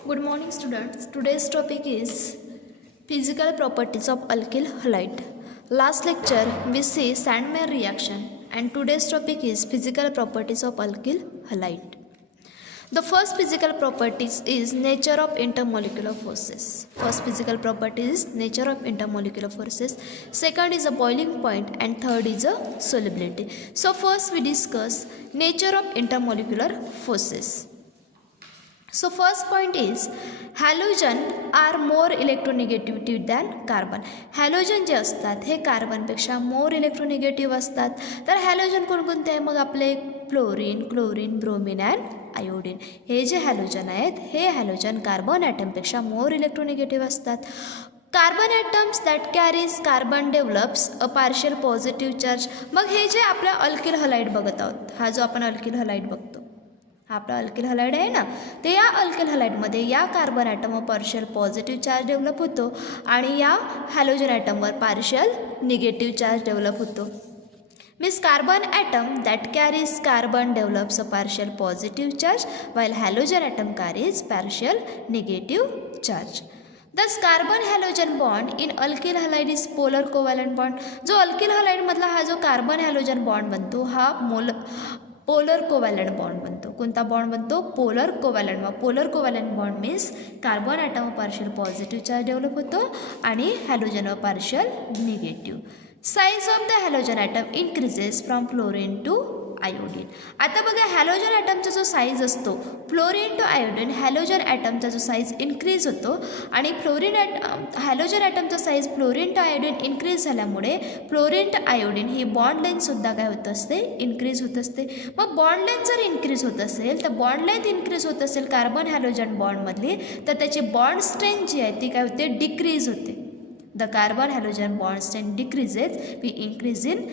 Good morning students. Today's topic is physical properties of alkyl halide. Last lecture we see Sandman reaction and today's topic is physical properties of alkyl halide. The first physical properties is nature of intermolecular forces. First physical property is nature of intermolecular forces. Second is a boiling point and third is a solubility. So first we discuss nature of intermolecular forces. So first point is halogen are more electronegativity than carbon. Halogen जे असतात हे कार्बनपेक्षा मोर electronegative असतात. तर halogen कोणकोणते आहे मग आपले fluorine, chlorine, bromine and iodine. हे जे हॅलोजन आहेत हे हॅलोजन कार्बन ॲटमपेक्षा मोर इलेक्ट्रोनिगेटिव्ह असतात. Carbon atoms that carries carbon develops a partial positive charge. मग हे जे आपल्या अल्किल हलाइड बघत आहोत, हा जो आपण अल्किल हलाइड बघतो हा आपला अल्किल हलाइड आहे ना, ते या अल्किल हलाइडमध्ये या कार्बन ॲटमवर पार्शियल पॉझिटिव्ह चार्ज डेव्हलप होतो आणि या हॅलोजन ॲटमवर पार्शियल निगेटिव्ह चार्ज डेव्हलप होतो. Means carbon atom that carries carbon develops a partial positive charge while halogen atom carries partial negative charge. Thus carbon halogen bond in alkyl halide is polar covalent bond. जो alkyl हलाइडमधला हा जो carbon halogen bond बनतो हा polar covalent bond बनतो. कोणता bond बनतो? Polar covalent. Polar covalent bond means carbon atom partial positive charge develop होतो आणि halogen partial negative. Size of the halogen atom increases from fluorine to iodine. आता बघा halogen ॲटमचा जो साईज असतो फ्लोरीन टू आयोडीन, हॅलोजन ॲटमचा जो size increase होतो आणि हॅलोजन ॲटमचा size fluorine to iodine increase झाल्यामुळे फ्लोरीन टू आयोडीन ही बॉन्ड लेंथसुद्धा काय होत असते? इन्क्रीज होत असते. मग बॉन्ड लेंथ जर इन्क्रीज होत असेल तर बॉन्ड लेंथ इन्क्रीज होत असेल कार्बन हॅलोजन बॉन्डमधली, तर त्याची बॉन्ड स्ट्रेंथ जी आहे ती काय होते? डिक्रीज होते. The carbon halogen bond strength decreases we increase in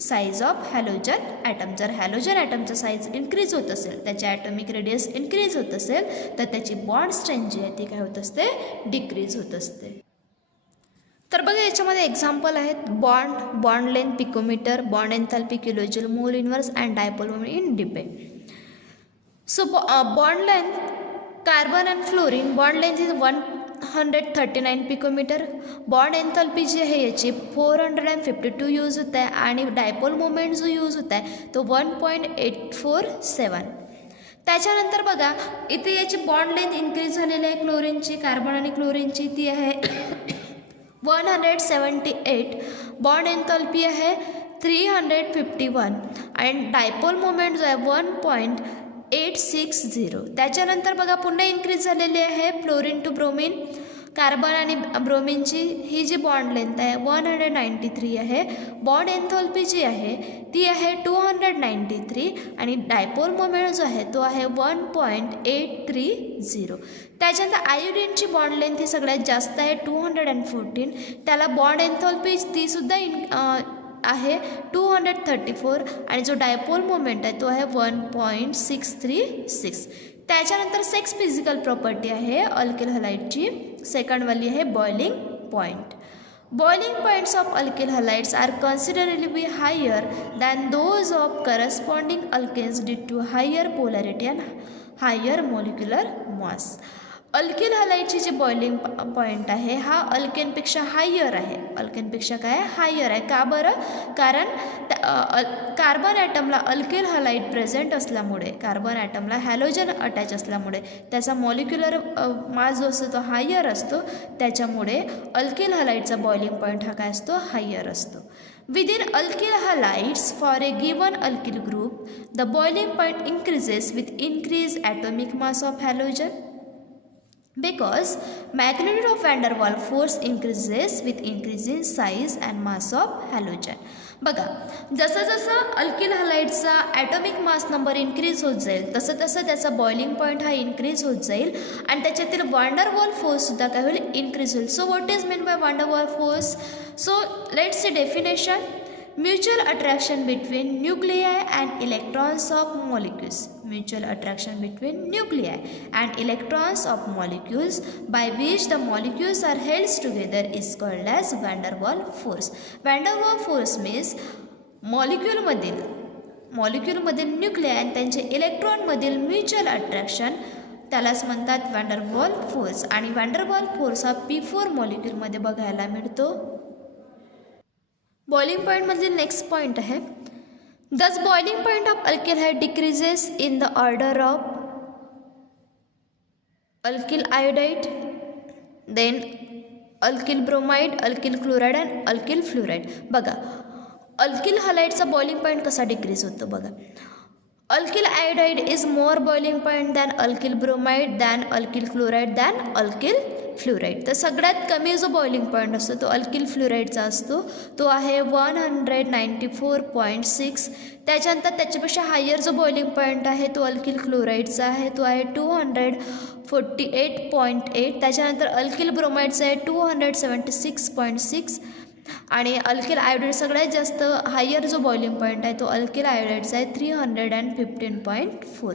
size of halogen atom. जर हॅलोजन ॲटमचा साईज इन्क्रीज होत असेल, त्याचे ॲटॉमिक रेडियस इन्क्रीज होत असेल, तर त्याची बॉन्ड स्ट्रेंथ जी आहे ती काय होत असते? डिक्रीज होत असते. तर बघा याच्यामध्ये एक्झाम्पल आहेत bond length picometre, bond enthalpy kilojoule mole inverse and dipole moment in depend. So bond length carbon and fluorine bond length is 139 picometre. Bond enthalpy जी आहे याची 452 यूज होत आहे आणि डायपोल मोमेंट जो यूज होत आहे तो 1.847. त्याच्यानंतर बघा इथे याची बॉन्ड लेंथ इन्क्रीज झालेली आहे क्लोरीनची, कार्बन आणि क्लोरीनची, ती आहे 178. बॉन्ड एन्थॅल्पी आहे 351 आणि डायपोल मोमेंट जो आहे 1.860. त्याच्यानंतर बघा पुन्हा इन्क्रीज झालेली आहे फ्लोरीन टू ब्रोमीन, कार्बन आणि ब्रोमीनची ही जी बॉन्ड लेंथ आहे 193 आहे. बॉन्ड एन्थॅल्पी जी आहे ती आहे 293 आणि डायपोल मोमेंट जो आहे तो आहे 1.830. त्याच्यानंतर आयोडीनची बॉन्ड लेंथ ही सगळ्यात जास्त आहे 214. त्याला बॉन्ड एन्थॅल्पी तीसुद्धा आहे 234 आणि जो डायपोल मोमेंट आहे तो आहे 1.636. त्याच्यानंतर सेक्स फिजिकल प्रॉपर्टी आहे अल्किल हलाइडची. सेकंडवाली आहे boiling point. Boiling points of alkyl halides are considerably higher than those of corresponding alkanes due to higher polarity and higher molecular mass. Alkyl हलाइडची जी बॉइलिंग पॉईंट आहे हा अल्केनपेक्षा हायर आहे. अल्केनपेक्षा काय higher आहे? का बरं? कारण कार्बन ॲटमला अल्किल हलाइड प्रेझेंट असल्यामुळे, कार्बन ॲटमला हॅलोजन अटॅच असल्यामुळे त्याचा मॉलिक्युलर मास जो असतो तो हायर असतो. त्याच्यामुळे अल्किल हलाइडचा बॉइलिंग पॉईंट हा काय असतो? हायर असतो. Within alkyl halides for a given alkyl group, the boiling point increases with increased atomic mass of halogen. Because magnitude of van der Waals force increases with increase in size and mass of halogen. बघा जसं जसं alkyl हलाइडचा atomic mass number increase होत जाईल तसं तसं त्याचा boiling point हा इन्क्रीज होत जाईल आणि त्याच्यातील van der Waals फोर्ससुद्धा काय होईल? इन्क्रीज होईल. So what is mean by van der Waals force? So let's see definition. Mutual attraction between nuclei and electrons of molecules. Mutual attraction between nuclei and electrons of molecules by which the molecules are held together is called as van der Waals force. Van der Waals force means मॉलिक्यूलमधील nuclei आणि त्यांचे इलेक्ट्रॉनमधील mutual attraction त्यालाच म्हणतात वॅन्डरवॉल force. आणि वॅन्डरवॉल force हा P4 मॉलिक्यूलमध्ये बघायला मिळतो. Boiling पॉईंटमधील next point आहे, thus boiling point of alkyl halide decreases in the order of alkyl iodide, then alkyl bromide, alkyl chloride and alkyl fluoride. बघा अल्किल हलाइडचा बॉइलिंग पॉईंट कसा डिक्रीज होतो बघा. Alkyl iodide is more boiling point than alkyl bromide than alkyl chloride than alkyl fluoride. तर सगळ्यात कमी जो boiling point असतो तो अल्किल फ्लोराइडचा असतो, तो आहे 194.6. त्याच्यानंतर त्याच्यापेक्षा हायर जो बॉइलिंग पॉईंट आहे तो अल्किल क्लोराइडचा आहे, तो आहे 248.8. त्याच्यानंतर अल्किल ब्रोमाइडचा आहे 276.6. आणि अल्किल आयोडाईड सगळ्यात जास्त हायर जो बॉइलिंग पॉईंट आहे तो अल्किल आयोडाईडचा आहे 315.4.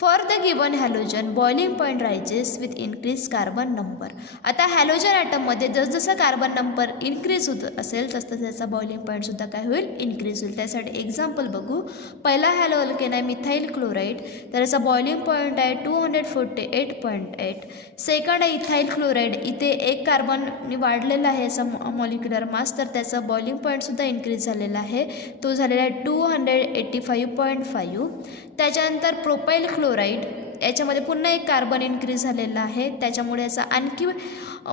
For the given halogen boiling point rises with increase carbon number. आता हॅलोजन ॲटममध्ये जसजसं कार्बन नंबर इन्क्रीज होत असेल तसं त्याचा बॉइलिंग पॉईंटसुद्धा काय होईल, इन्क्रीज होईल. त्यासाठी एक्झाम्पल बघू. पहिला हॅलो अल्केन आहे मिथाईल क्लोराईड, तर त्याचा बॉइलिंग पॉईंट आहे 248.8. सेकंड आहे इथाईल क्लोराईड, इथे एक कार्बन वाढलेला आहे याचा मॉलिक्युलर मास, तर त्याचा बॉइलिंग पॉईंटसुद्धा इन्क्रीज झालेला आहे, तो झालेला आहे 285.5. त्याच्यानंतर प्रोपाईल क्लोराईड, याच्यामध्ये पुन्हा एक कार्बन इन्क्रीज झालेला आहे, त्याच्यामुळे याचा आणखी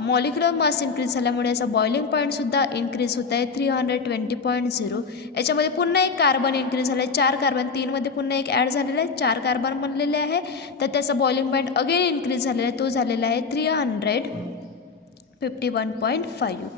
मॉलिक्युलर मास इन्क्रीज झाल्यामुळे याचा बॉइलिंग पॉईंटसुद्धा इन्क्रीज होत आहे 320.0. याच्यामध्ये पुन्हा एक कार्बन इन्क्रीज झाला आहे, 4 कार्बन, 3मध्ये पुन्हा एक ॲड झालेला आहे, 4 कार्बन बनलेले आहे, तर त्याचा बॉइलिंग पॉईंट अगेन इन्क्रीज झालेला आहे, तो झालेला आहे 351.5.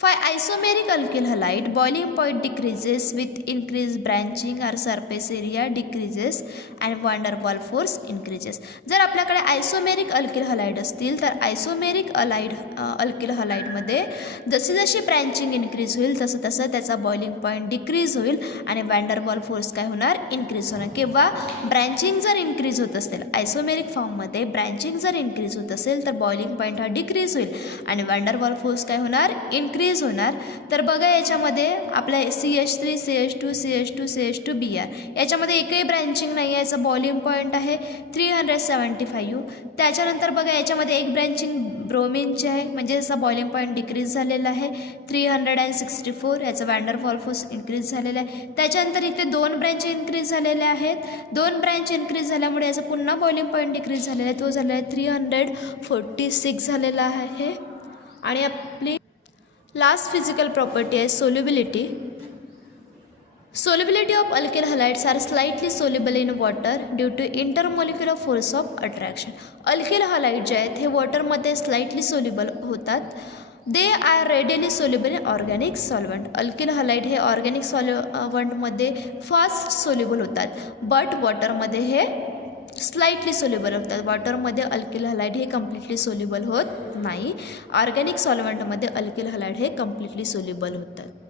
For isomeric alkyl halide, boiling point decreases with increased branching or surface area decreases and van der Waals force increases. जर आपल्याकडे आयसोमेरिक अल्किल हलाइड असतील तर आयसोमेरिक अल्किल हलाइडमध्ये जशी जशी ब्रँचिंग इन्क्रीज होईल तसं तसं त्याचा बॉइलिंग पॉईंट डिक्रीज होईल आणि वॅन डर वाल फोर्स काय होणार, इन्क्रीज होणार. किंवा ब्रँचिंग जर इन्क्रीज होत असेल आयसोमेरिक फॉर्ममध्ये, ब्रँचिंग जर इन्क्रीज होत असेल तर बॉइलिंग पॉईंट हा डिक्रीज होईल आणि वॅन डर वाल फोर्स काय होणार, इन्क्रीज होणार. तर बघा याच्यामध्ये आपल्या CH3 CH2 CH2 CH2 Br याच्यामध्ये एकही ब्रँचिंग नाही आहे, याचा बॉइलिंग पॉईंट आहे 375. त्याच्यानंतर बघा याच्यामध्ये एक ब्रँचिंग ब्रोमिनची आहे, म्हणजे याचा बॉइलिंग पॉईंट डिक्रीज झालेला आहे 364, याचा वॅन डर वाल फोर्स इन्क्रीज झालेला आहे. त्याच्यानंतर इथे 2 ब्रँच इन्क्रीज झालेल्या आहेत, 2 ब्रँच इन्क्रीज झाल्यामुळे याचा पुन्हा बॉइलिंग पॉईंट डिक्रीज झालेला आहे, तो झालेला आहे 346 झालेला आहे. आणि आपली लास्ट फिजिकल प्रॉपर्टी आहे solubility. Solubility of alkyl halides are slightly soluble in water due to intermolecular force of attraction. Alkyl halide जे आहेत हे वॉटरमध्ये स्लाइटली सोल्युबल होतात. They are readily soluble in organic solvent. Alkyl halide हे organic सॉल्वंटमध्ये fast soluble होतात, but वॉटरमध्ये हे slightly soluble होतात. वॉटरमध्ये alkyl halide हे completely soluble होत नाही, ऑर्गॅनिक सॉल्वंटमध्ये अल्किल हलाइड हे कम्प्लिटली सोल्युबल होतात.